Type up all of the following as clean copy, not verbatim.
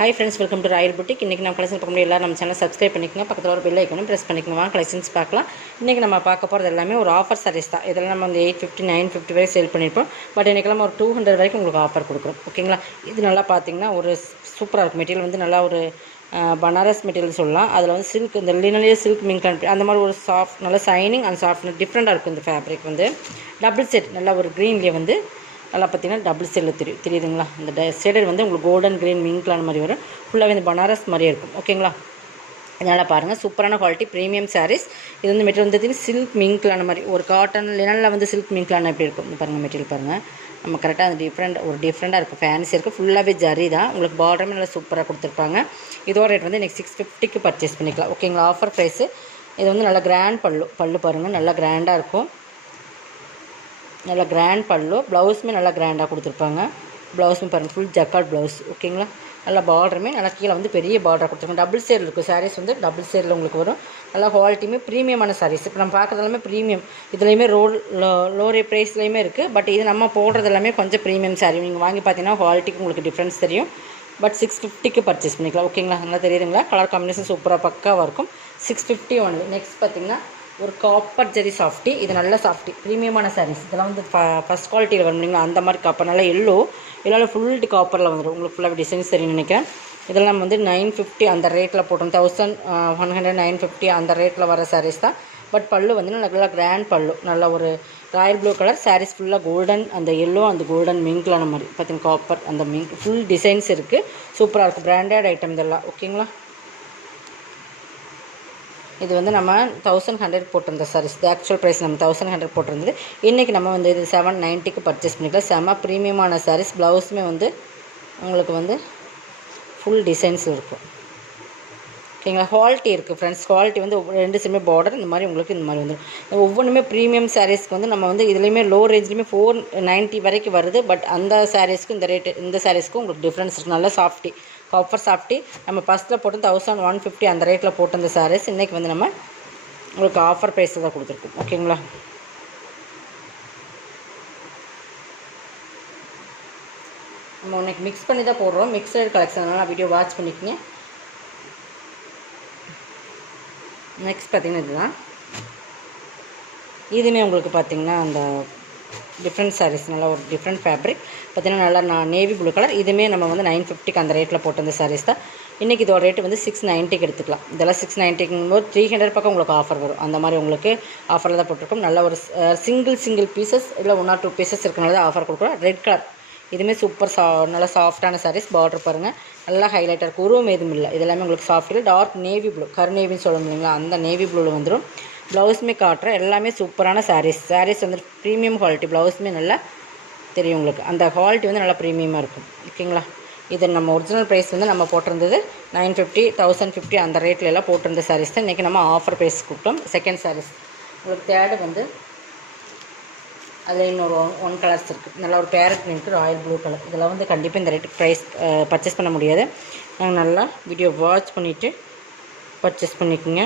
High friends welcome to Royal Boutique इनके நம்ம collection பார்க்க முடியல நம்ம சேனல் சப்ஸ்கிரைப் பண்ணிக்கங்க பக்கத்துல ஒரு பெல் ஐகானும் பிரஸ் பண்ணிக்கங்க வாங்க கலெக்ஷன்ஸ் பார்க்கலாம் இன்னைக்கு நம்ம பார்க்க போறது எல்லாமே ஒரு ஆஃபர் சாரீஸ் தான் இதெல்லாம் நம்ம வந்து 850 950 வரை சேல் பண்ணிருப்போம் பட் இன்னைக்கு ஒரு 200 வரைக்கும் உங்களுக்கு ஆஃபர் கொடுக்கிறோம் ஓகேங்களா இது நல்லா பாத்தீங்கன்னா ஒரு சூப்பரா இருக்கு மெட்டீரியல் வந்து நல்லா ஒரு பனாரஸ் மெட்டீரியல் சொல்லலாம் அதுல வந்து சில்க் இந்த லினன்ல சில்க் மிங்க் அந்த மாதிரி ஒரு சாஃப்ட் நல்ல ஷைனிங் அண்ட் சாஃப்ட்னஸ் டிஃபரண்டா இருக்கும் இந்த ஃபேப்ரிக் வந்து டபுள் செட் நல்ல ஒரு கிரீன்ல வந்து நல்லா பார்த்தீங்கன்னா டபுள் செல்ல தெரியுதுங்களா இந்த ஷேடட் வந்து உங்களுக்கு கோல்டன் கிரீன் மிங்க்லான மாதிரி வரும் ஃபுல்லாகவே இந்த பனாரஸ் மாதிரியே இருக்கும் ஓகேங்களா இதனால் பாருங்கள் சூப்பரான குவாலிட்டி ப்ரீமியம் சாரீஸ் இது வந்து மெட்டீரியல் வந்து சில்க் மிங்க்லான மாதிரி ஒரு காட்டன் லினனில் வந்து சில்க் மிங்க்லான எப்படி இருக்கும் பாருங்கள் மெட்டீரியல் பாருங்கள் நம்ம கரெக்டாக அந்த டிஃப்ரெண்ட்டாக இருக்கும் ஃபேன்சி இருக்குது ஃபுல்லாகவே ஜரி தான் உங்களுக்கு பார்டருமே நல்லா சூப்பராக கொடுத்துருப்பாங்க இதோட ரேட் வந்து நெக்ஸ்ட் 650க்கு பர்ச்சேஸ் பண்ணிக்கலாம் ஓகேங்களா ஆஃபர் ப்ரைஸு இது வந்து நல்லா கிராண்ட் பல்லு பாருங்கள் நல்லா கிராண்டாக இருக்கும் நல்லா கிராண்ட் பல்லு ப்ளவுஸுமே நல்லா கிராண்டாக கொடுத்துருப்பாங்க ப்ளவுஸுமே பாருங்கள் ஃபுல் ஜக்கார்ட் ப்ளவுஸ் ஓகேங்களா நல்லா பார்டருமே நல்லா கீழே வந்து பெரிய பார்டராக கொடுத்துருக்காங்க டபுள் சேரில் இருக்கும் சாரீஸ் வந்து டபுள் சேரில் உங்களுக்கு வரும் நல்லா குவாலிட்டியுமே ப்ரீமியமான சாரீஸ் இப்போ நம்ம பார்க்குறது எல்லாமே ப்ரீமியம் இதுலேயுமே லோரே ப்ரைஸ்லேயுமே இருக்குது பட் இது நம்ம போடுறது எல்லாமே கொஞ்சம் ப்ரீமியம் சாரீ நீங்கள் வாங்கி பார்த்தீங்கன்னா குவாலிட்டிக்கு உங்களுக்கு டிஃப்ரென்ஸ் தெரியும் பட் 650க்கு பர்ச்சேஸ் பண்ணிக்கலாம் ஓகேங்களா நல்லா தெரியுதுங்களா கலர் காம்பினேஷன் சூப்பராக பக்காவாக இருக்கும் 650 ஒன்று நெக்ஸ்ட் பார்த்தீங்கன்னா ஒரு காப்பர் ஜெரி சாஃப்டி இது நல்ல சாஃப்டி ப்ரீமியமான சாரீஸ் இதெல்லாம் வந்து ஃபஸ்ட் குவாலிட்டியில் வரும் இல்லைங்களா அந்த மாதிரி காப்பர் நல்லா எல்லோவில் ஃபுல் காப்பரில் வந்துடும் உங்களுக்கு ஃபுல்லாக டிசைன்ஸ் தெரியும் நினைக்கிறேன் இதெல்லாம் வந்து 950 அந்த ரேட்டில் போட்டோம் 1100 950 அந்த ரேட்டில் வர சாரீஸ் தான் பட் பல்லு வந்து நல்லா கிராண்ட் பல்லு நல்ல ஒரு ராயல் ப்ளூ கலர் சாரீஸ் ஃபுல்லாக கோல்டன் அந்த எல்லோ அந்த கோல்டன் மிங்க்லான மாதிரி பார்த்தீங்கன்னா காப்பர் அந்த மிங்க் ஃபுல் டிசைன்ஸ் இருக்குது சூப்பராக இருக்குது பிராண்டட் ஐட்டம் இதெல்லாம் ஓகேங்களா இது வந்து நம்ம 1100 போட்டிருந்த சாரீஸ் இது ஆக்சுவல் ப்ரைஸ் நம்ம 1100 போட்டிருந்தது இன்றைக்கி நம்ம வந்து இது 790க்கு பர்ச்சேஸ் பண்ணிக்கலாம் செம்ம ப்ரீமியமான சாரீஸ் ப்ளவுஸுமே வந்து உங்களுக்கு வந்து ஃபுல் டிசைன்ஸ் இருக்கும் ஓகேங்களா குவாலிட்டி இருக்குது ஃப்ரெண்ட்ஸ் குவாலிட்டி வந்து ரெண்டு சைடுமே பார்டர் இந்த மாதிரி உங்களுக்கு இந்த மாதிரி வந்துடும் ஒவ்வொன்றுமே ப்ரீமியம் சாரீஸ்க்கு வந்து நம்ம வந்து இதுலேயுமே லோ ரேஞ்ச்லேயுமே 490 வரைக்கும் வருது பட் அந்த சாரீஸ்க்கு இந்த ரேட்டு இந்த சாரீஸ்க்கும் உங்களுக்கு டிஃப்ரென்ஸ் இருக்குது நல்லா சாஃப்டி காப்பர் சாஃப்டி நம்ம ஃபஸ்ட்டில் போட்டு 1150 அந்த ரேட்டில் போட்டு இந்த சாரீஸ் இன்றைக்கி வந்து நம்ம உங்களுக்கு ஆஃபர் ப்ரைஸில் தான் கொடுத்துருக்கோம் ஓகேங்களா நம்ம இன்னைக்கு மிக்ஸ் பண்ணி தான் போடுறோம் மிக்சட் கலெக்ஷன் அதனால் வீடியோ வாட்ச் பண்ணிக்கங்க நெக்ஸ்ட் பார்த்திங்கன்னா இதுதான் இதுவுமே உங்களுக்கு பார்த்திங்கன்னா அந்த டிஃப்ரெண்ட் சாரீஸ் நல்லா ஒரு டிஃப்ரெண்ட் ஃபேப்ரிக் பார்த்திங்கன்னா நல்லா நேவி ப்ளூ கலர் இதுவுமே நம்ம வந்து 950க்கு அந்த ரேட்டில் போட்டு அந்த சாரீஸ் தான் இன்றைக்கி இதோட ரேட்டு வந்து 690க்கு எடுத்துக்கலாம் இதெல்லாம் 690க்கும்போது 300 பக்கம் உங்களுக்கு ஆஃபர் வரும் அந்த மாதிரி உங்களுக்கு ஆஃபரில் தான் போட்டிருக்கோம் நல்ல ஒரு சிங்கிள் பீசஸ் இல்லை 1 or 2 பீசஸ் இருக்கனால தான் ஆஃபர் கொடுக்குறோம் ரெட் கலர் இதுவுமே சூப்பர் நல்லா சாஃப்டான சாரீஸ் பார்டர் பாருங்கள் நல்லா ஹைலைட்டாக இருக்கும் உருவம் எதுவும் இல்லை இதெல்லாமே உங்களுக்கு சாஃப்ட்டில் டார்க் நேவி ப்ளூ கருநேவின்னு சொல்ல முடியுங்களா அந்த நேவி ப்ளூவில் வந்துடும் ப்ளவுஸுமே காட்டுறேன் எல்லாமே சூப்பரான சாரீஸ் வந்து ப்ரீமியம் குவாலிட்டி ப்ளவுஸுமே நல்லா தெரியும் உங்களுக்கு அந்த குவாலிட்டி வந்து நல்லா ப்ரீமியமாக இருக்கும் ஓகேங்களா இது நம்ம ஒரிஜினல் ப்ரைஸ் வந்து நம்ம போட்டிருந்தது 950 1050 அந்த ரேட்டில் எல்லாம் போட்டிருந்த சாரீஸ் தான் இன்றைக்கி நம்ம ஆஃபர் ப்ரைஸ் கொடுத்தோம் செகண்ட் சாரீஸ் உங்களுக்கு தேர்டு வந்து அதில் இன்னொரு 1 கலர்ஸ் இருக்குது நல்லா ஒரு பேரட் இருக்குது ராயல் ப்ளூ கலர் இதெல்லாம் வந்து கண்டிப்பாக இந்த ரேட்டு ப்ரைஸ் பர்ச்சேஸ் பண்ண முடியாது நாங்கள் நல்லா வீடியோ வாட்ச் பண்ணிவிட்டு பர்ச்சேஸ் பண்ணிக்கோங்க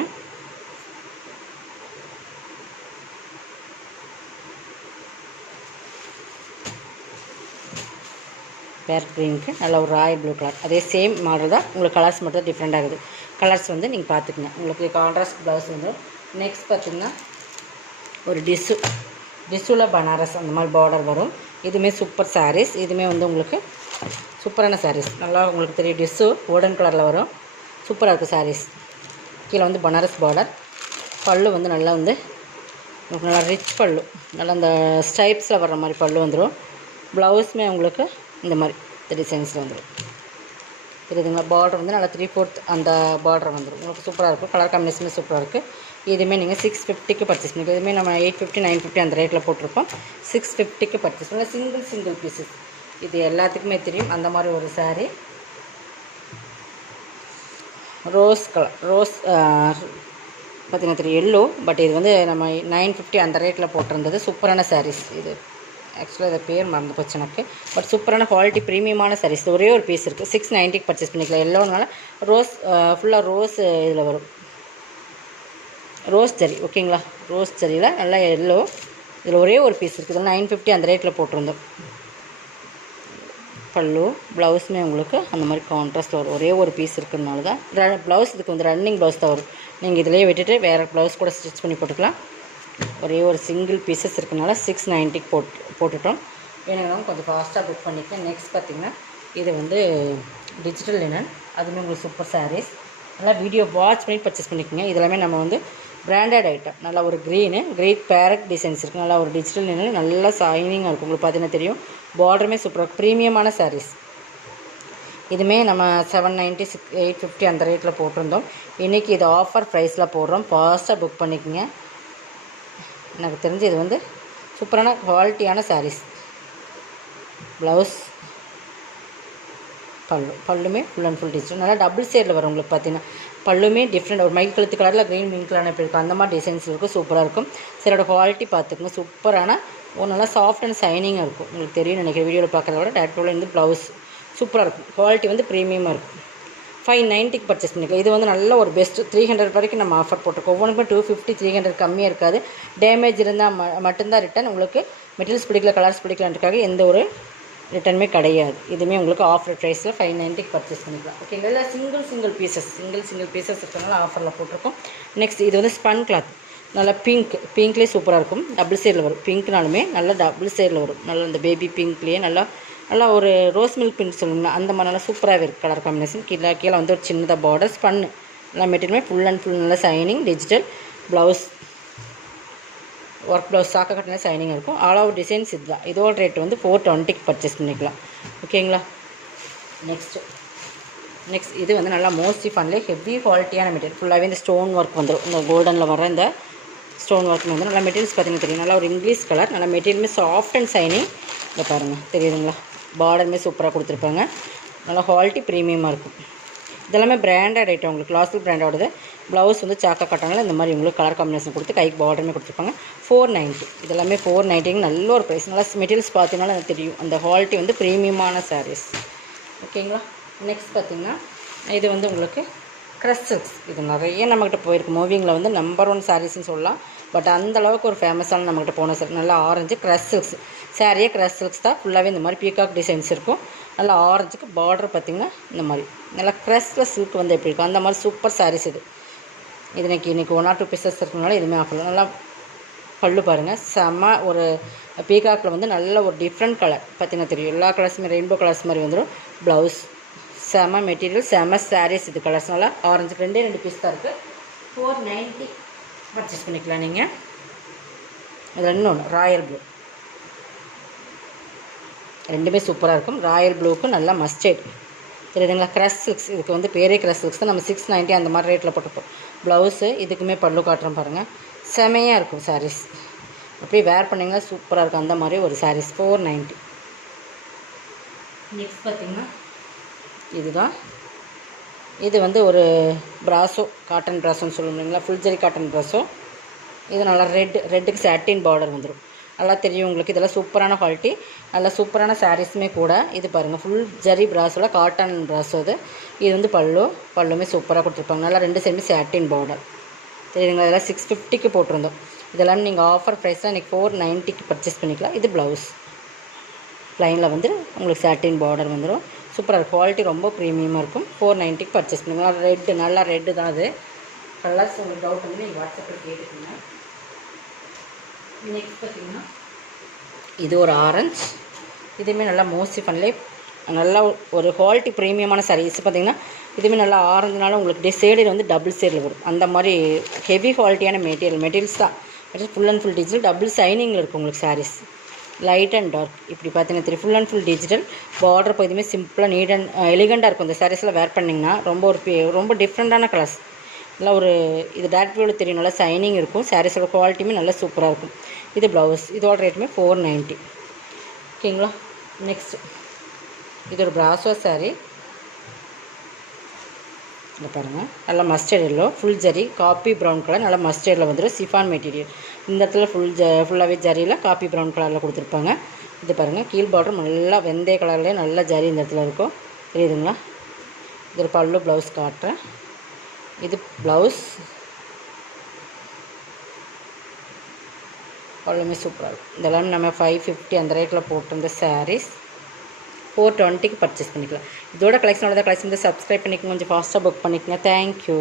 பேரட் க்ரீனுக்கு நல்ல ஒரு ராயல் ப்ளூ கலர் அதே சேம் மாடல் தான் உங்களுக்கு கலர்ஸ் மட்டும் டிஃப்ரெண்ட் ஆகுது கலர்ஸ் வந்து நீங்கள் பார்த்துக்குங்க உங்களுக்கு கான்ட்ராஸ்ட் ப்ளவுஸ் வந்து நெக்ஸ்ட் பார்த்திங்கன்னா ஒரு டிஷ்ஷுவில் பனாரஸ் அந்த மாதிரி பார்டர் வரும் இதுவுமே சூப்பர் சாரீஸ் இதுவுமே வந்து உங்களுக்கு சூப்பரான சாரீஸ் நல்லா உங்களுக்கு தெரியும் டிஷ்ஷு கோல்டன் கலரில் வரும் சூப்பராக இருக்குது சாரீஸ் கீழே வந்து பனாரஸ் பார்டர் பல்லு வந்து நல்லா வந்து உங்களுக்கு நல்லா ரிச் பல்லு நல்லா அந்த ஸ்டைப்ஸில் வர்ற மாதிரி பல்லு வந்துடும் ப்ளவுஸுமே உங்களுக்கு இந்த மாதிரி டிசைன்ஸில் வந்துடும் தெரியுதுங்களா பார்டர் வந்து நல்லா 3/4 அந்த பார்டர் வந்துடும் உங்களுக்கு சூப்பராக இருக்கும் கலர் காம்பினேஷனுமே சூப்பராக இருக்குது இதுவுமே நீங்கள் 650க்கு பர்ச்சேஸ் பண்ணிக்கலாம் இதுவுமே நம்ம 850 950 அந்த ரேட்டில் போட்டிருக்கோம் 650க்கு பர்ச்சேஸ் பண்ணலாம் சிங்கிள் பீசஸ் இது எல்லாத்துக்குமே தெரியும் அந்த மாதிரி ஒரு சாரீ ரோஸ் கலர் பார்த்திங்கன்னா தெரியும் எல்லோ பட் இது வந்து நம்ம 950 அந்த ரேட்டில் போட்டிருந்தது சூப்பரான சாரீஸ் இது ஆக்சுவலாக இதை பேர் மறந்து போச்சு எனக்கு பட் சூப்பரான குவாலிட்டி ப்ரீமியமான சாரீஸ் ஒரே ஒரு பீஸ் இருக்குது 690க்கு பர்ச்சேஸ் பண்ணிக்கலாம் எல்லோனால ஃபுல்லாக ரோஸ் இதில் வரும் ரோஸ் ஜரி ஓகேங்களா ரோஸ் ஜரியில் நல்லா எல்லோ இதில் ஒரே ஒரு பீஸ் இருக்குது இதெல்லாம் 950 அந்த ரேட்டில் போட்டிருந்தோம் பல்லு. ப்ளவுஸுமே உங்களுக்கு அந்த மாதிரி கான்ட்ராஸ்ட் வரும். ஒரே ஒரு பீஸ் இருக்கிறதுனால தான் ப்ளவுஸ் இதுக்கு வந்து ரன்னிங் ப்ளவுஸ் தான் வரும். நீங்கள் இதிலேயே விட்டுட்டு வேறு ப்ளவுஸ் கூட ஸ்டிச் பண்ணி போட்டுக்கலாம். ஒரே ஒரு சிங்கிள் பீசஸ் இருக்கிறனால 690 போட்டுட்டோம். வேணுங்கிறவங்க கொஞ்சம் ஃபாஸ்ட்டாக புக் பண்ணிக்கேன். நெக்ஸ்ட் பார்த்திங்கன்னா இது வந்து டிஜிட்டல் லினன். அதுவுமே உங்களுக்கு சூப்பர் சாரீஸ். நல்லா வீடியோ வாட்ச் பண்ணி பர்ச்சேஸ் பண்ணிக்கோங்க. இதெல்லாமே நம்ம வந்து பிராண்டட் ஐட்டம். நல்லா ஒரு கிரேட் பேரட் டிசைன்ஸ் இருக்குது. நல்லா ஒரு டிஜிட்டல் லினன் நல்லா ஷைனிங்காக இருக்கும். உங்களுக்கு பார்த்தீங்கன்னா தெரியும். பார்டருமே சூப்பராக ப்ரீமியமான சாரீஸ். இதுவுமே நம்ம 790 850 அந்த ரேட்டில் போட்டிருந்தோம். இன்றைக்கி இது ஆஃபர் ப்ரைஸில் போடுறோம். ஃபாஸ்ட்டாக புக் பண்ணிக்கோங்க. எனக்கு தெரிஞ்சு இது வந்து சூப்பரான குவாலிட்டியான சாரீஸ். ப்ளவுஸ், பல்லுமே ஃபுல் அண்ட் ஃபுல் டிஜிட்டல். நல்லா டபுள் ஷேடில் வரும். உங்களுக்கு பார்த்தீங்கன்னா பல்லுமே டிஃப்ரெண்ட். ஒரு மைல் கழுத்து கலரில் க்ரீன் மின் கலர் எப்படி இருக்கும் அந்த மாதிரி டிசைன்ஸ் இருக்கும். சூப்பராக இருக்கும். சிலோட குவாலிட்டி பார்த்துக்குங்க. சூப்பரான ஒரு நல்லா சாஃப்ட் அண்ட் ஷைனிங்காக இருக்கும். உங்களுக்கு தெரியும் நினைக்கிறேன் வீடியோவில் பார்க்குறத விட. டேரக்டில் இருந்து ப்ளவுஸ் சூப்பராக இருக்கும். குவாலிட்டி வந்து ப்ரீமியமாக இருக்கும். 590 பர்ச்சேஸ் பண்ணிக்கலாம். இது வந்து நல்ல ஒரு பெஸ்ட்டு. 300 வரைக்கும் நம்ம ஆஃபர் போட்டிருக்கோம். ஒவ்வொன்றுக்கும் 250 300 கம்மியாக இருக்காது. டேமேஜ் இருந்தால் மட்டும்தான் ரிட்டன். உங்களுக்கு மெட்டீரியல்ஸ் பிடிக்கல, கலர்ஸ் பிடிக்கலான்றதுக்காக எந்த ஒரு ரிட்டனுமே கிடையாது. இதுவுமே உங்களுக்கு ஆஃபர் ப்ரைஸில் 590 பர்ச்சேஸ் பண்ணிக்கலாம். ஓகேங்களா. இல்லை சிங்கிள் பீசஸ் இருக்கிறனால ஆஃபரில் போட்டிருக்கோம். நெக்ஸ்ட் இது வந்து ஸ்பன் கிளாத். நல்லா பிங்க்லேயே சூப்பராக இருக்கும். டபுள் ஷேடில் வரும். பிங்க்னாலுமே நல்லா டபுள் ஷேடில் வரும். நல்லா இந்த பேபி பிங்க்லேயே நல்லா ஒரு ரோஸ் மில்க் பிங்க் சொல்லுங்களா அந்த மாதிரி நல்லா சூப்பராகவே இருக்குது கலர் காம்பினேஷன். கீழே வந்து ஒரு சின்னதாக பார்டர்ஸ் பண்ணு. நல்லா மெட்டீரியலுமே ஃபுல் அண்ட் ஃபுல் நல்லா shining digital. Blouse work blouse சாக்க கட்டினா ஷைனிங்காக இருக்கும். ஆல் ஓவர் டிசைன்ஸ் இதுதான். இதோட ரேட் வந்து 420 பர்ச்சேஸ் பண்ணிக்கலாம். ஓகேங்களா. நெக்ஸ்ட் இது வந்து நல்லா மோஸ்ட்லி ஃபன்லே ஹெவி குவாலிட்டியான மெட்டீரியல். ஃபுல்லாகவே இந்த ஸ்டோன் ஒர்க் வந்துடும். இந்த கோல்டனில் வர இந்த ஸ்டோன் ஒர்க் வந்து நல்லா மெட்டீரியல்ஸ் பார்த்திங்கன்னா தெரியும். நல்லா ஒரு இங்கிலீஷ் கலர். நல்லா மெட்டீரியலுமே சாஃப்ட் அண்ட் ஷைனிங். இதை பாருங்கள் தெரியுதுங்களா. பார்டருமே சூப்பராக கொடுத்துருப்பாங்க. நல்லா குவாலிட்டி ப்ரீமியமாக இருக்கும். இதெல்லாமே பிராண்டட் ஐட்டம். உங்களுக்கு கிளாசிக் பிராண்டோடது. ப்ளவுஸ் வந்து சாக்கா காட்டனால இந்த மாதிரி உங்களுக்கு கலர் காம்பினேஷன் கொடுத்து கைக்கு பார்டருமே கொடுத்துருப்பாங்க. 490. இதெல்லாமே 490 நல்ல ஒரு ப்ரைஸ். நல்லா மெட்டீரியல்ஸ் பார்த்தீங்கன்னாலும் எனக்கு தெரியும். அந்த குவாலிட்டி வந்து ப்ரீமியமான சாரீஸ். ஓகேங்களா. நெக்ஸ்ட் பார்த்திங்கன்னா இது வந்து உங்களுக்கு க்ரஷ் சில்க்ஸ். இது நிறைய நம்மக்கிட்ட போயிருக்கு. மூவிங்கில் வந்து நம்பர் 1 சாரீஸ்ன்னு சொல்லலாம். பட் அந்தளவுக்கு ஒரு ஃபேமஸான நம்மக்கிட்ட போன சார் நல்லா ஆரஞ்சு க்ரஷ் சில்க்ஸ். சாரியே க்ரஷ் சில்க்ஸ் தான். ஃபுல்லாகவே இந்த மாதிரி பீகாக் டிசைன்ஸ் இருக்கும். நல்லா ஆரஞ்சுக்கு பார்டர் பார்த்திங்கன்னா இந்த மாதிரி நல்லா க்ரஷில் சில்க் வந்து எப்படி இருக்கும் அந்த மாதிரி சூப்பர் சாரீஸ் இது. இன்றைக்கி 1 or 2 பீசஸ் இருக்கிறதுனால எதுவுமே ஆஃபர். நல்லா பல்லு பாருங்கள். செம்ம ஒரு பீகாக்கில் வந்து நல்ல ஒரு டிஃப்ரெண்ட் கலர் பார்த்திங்கன்னா தெரியும். எல்லா கலர்ஸுமே ரெயின்போ கலர்ஸ் மாதிரி வந்துடும். ப்ளவுஸ் செம்ம மெட்டீரியல் செம்ம சாரீஸ். இது கலர்ஸ் நல்லா ஆரஞ்சுக்கு 2 பீஸ் தான் இருக்குது. 490 பர்ச்சேஸ் பண்ணிக்கலாம் நீங்கள். அதில் இன்னொன்று ராயல் ப்ளூ. ரெண்டுமே சூப்பராக இருக்கும். ராயல் ப்ளூக்கு நல்லா மஸ்டர்ட் தெரியுதுங்களா. Crush silks. இதுக்கு வந்து பேரே க்ரஷ் சில்க்ஸ் தான். நம்ம 690 அந்த மாதிரி ரேட்டில் போட்டுப்போம். ப்ளவுஸு இதுக்குமே பல்லு காட்டுறோம் பாருங்கள். செமையாக இருக்கும் சாரீஸ். அப்படியே வேர் பண்ணிங்கன்னா சூப்பராக இருக்கும். அந்த மாதிரி ஒரு சாரீஸ் 490. நெக்ஸ்ட் பார்த்திங்கன்னா இதுதான். இது வந்து ஒரு ப்ராஸோ காட்டன் ப்ராஸோன்னு சொல்லுவோம் இல்லைங்களா. Full zari cotton ப்ராஸோ. இது நல்லா ரெட்டுக்கு சாட்டின் பார்டர் வந்துடும். நல்லா தெரியும் உங்களுக்கு. இதெல்லாம் சூப்பரான குவாலிட்டி. நல்லா சூப்பரான சாரீஸுமே கூட. இது பாருங்கள் ஃபுல் ஜரி ப்ராஸோவில் காட்டன் ப்ராஸோ. இது வந்து பல்லுமே சூப்பராக கொடுத்துருப்பாங்க. நல்லா 2 சைடுமே சாட்டின் பார்டர் தெரியுதுங்களா. இதெல்லாம் 650க்கு போட்டிருந்தோம். இதெல்லாம் நீங்கள் ஆஃபர் ப்ரைஸில் இன்றைக்கி 490க்கு பர்ச்சேஸ் பண்ணிக்கலாம். இது ப்ளவுஸ் ப்ளைனில் வந்து உங்களுக்கு சாட்டின் பார்டர் வந்துடும். சூப்பராக இருக்கும். குவாலிட்டி ரொம்ப ப்ரீமியமாக இருக்கும். 490க்கு பர்ச்சேஸ் பண்ணிக்கலாம். நல்லா ரெட்டு தான் அது. கலர்ஸ் உங்களுக்கு டவுட் வந்து நீங்கள் வாட்ஸ்அப்பில் கேட்டுக்கோங்க. நெக்ஸ்ட் பார்த்திங்கன்னா இது ஒரு ஆரஞ்ச். இதுவுமே நல்லா மோஸ்ட்லி பண்ணலே நல்லா ஒரு குவாலிட்டி ப்ரீமியமான சாரீஸ். பார்த்திங்கன்னா இதுவுமே நல்லா ஆரஞ்சுனால உங்களுக்கு ஷேடில் வந்து டபுள் ஷேடில் வரும். அந்த மாதிரி ஹெவி குவாலிட்டியான மெட்டீரியல்ஸ் தான். Full and full digital double ஷைனிங்கில் இருக்கும் உங்களுக்கு சாரீஸ். லைட் அண்ட் டார்க் இப்படி பார்த்தீங்கன்னா full and full digital. Border போதுமே சிம்பிளாக நீட் அண்ட் எலிகண்டாக இருக்கும். இந்த சாரீஸில் வேர் பண்ணிங்கன்னா ரொம்ப டிஃப்ரெண்ட்டான கலர்ஸ். நல்லா ஒரு இது டேரக்ட் வியூவில் தெரியும். நல்லா ஷைனிங் இருக்கும். சாரீஸோட குவாலிட்டியுமே நல்லா சூப்பராக இருக்கும். இது ப்ளவுஸ். இதோட ரேட்டுமே 490. ஓகேங்களா. நெக்ஸ்ட் இது ஒரு ப்ராசோ சாரீ. இங்கே பாருங்கள் நல்லா mustard yellow full zari copy brown colour. நல்லா மஸ்டர்டில் வந்துடும். Chiffon material. இந்த இடத்துல ஃபுல்லாகவே ஜரியில் காப்பி ப்ரௌன் கலரில் கொடுத்துருப்பாங்க. இது பாருங்கள் கீழ் பார்டர் நல்லா வெந்தய கலர்லேயே நல்லா ஜரி இந்த இடத்துல இருக்கும். தெரியுதுங்களா. இது ஒரு பல்லு ப்ளவுஸ் காட்டுறேன். இது ப்ளவுஸ். பல்லுமே சூப்பராக இருக்கும். இதெல்லாம் நம்ம 550 அந்த ரேட்டில் போட்டிருந்த சாரீஸ். 420க்கு பர்ச்சேஸ் பண்ணிக்கலாம். இதோட கலெக்ஷனோட கலெக்ஷன் வந்து சப்ஸ்கிரைப் பண்ணிக்கோங்க, கொஞ்சம் ஃபாஸ்ட்டாக புக் பண்ணிக்கோங்க. தேங்க்யூ.